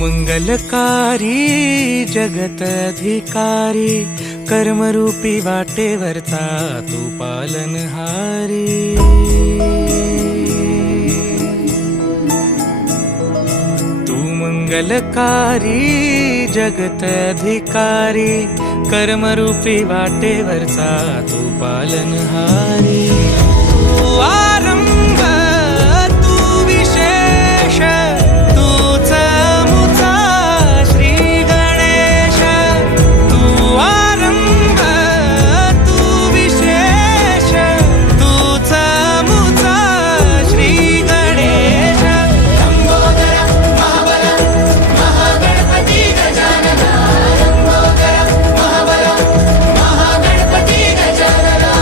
मंगलकारी जगत अधिकारी, कर्मरूपी वाटेवरचा तू पालनहारी। तू मंगलकारी जगत अधिकारी, कर्मरूपी वाटेवरचा तू पालनहारी। तू आरंभ तू विशेष, तूच मुचा श्री गणेश। तू आरंभ तू विशेष, तूच मुचा श्री गणेश। लंबोदर महाबल महागणपती गजानना, लंबोदर महाबल महागणपती गजानना।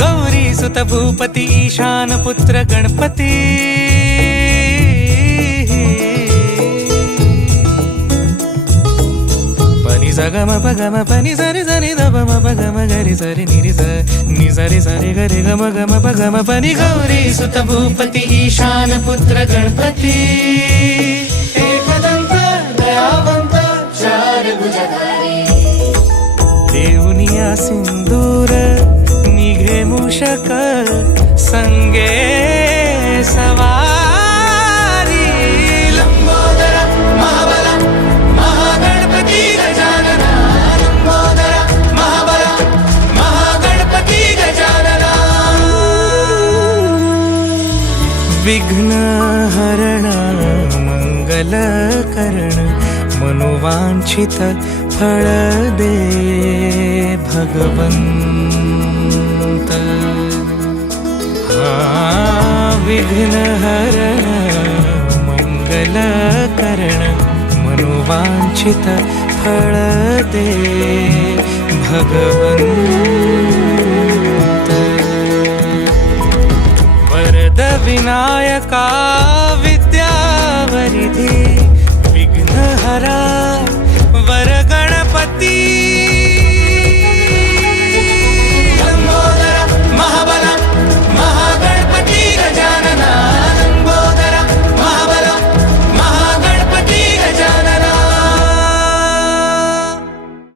गौरी सुत भूपती ईशान पुत्र गणपती, पनी सगम पगम पनी सरी सरी दब म पगम गरी सरी निरी स नि सरी सरी गरी गम गम पगम पनी। गौरी सुत भूपती ईशान पुत्र गणपती, एकदंत दयावंत चार भुजधारी। देऊनिया सिंदूर निघे मूषक, संगे सवारी। लंबोदर महाबल महागणपती गजानना, लंबोदर महाबल महागणपती गजानना। विघ्न हरण मंगल करण, मनोवांछित फळ दे भगवंत। विघ्न हरण मंगल करण, मनोवांछित फळ दे भगवंत।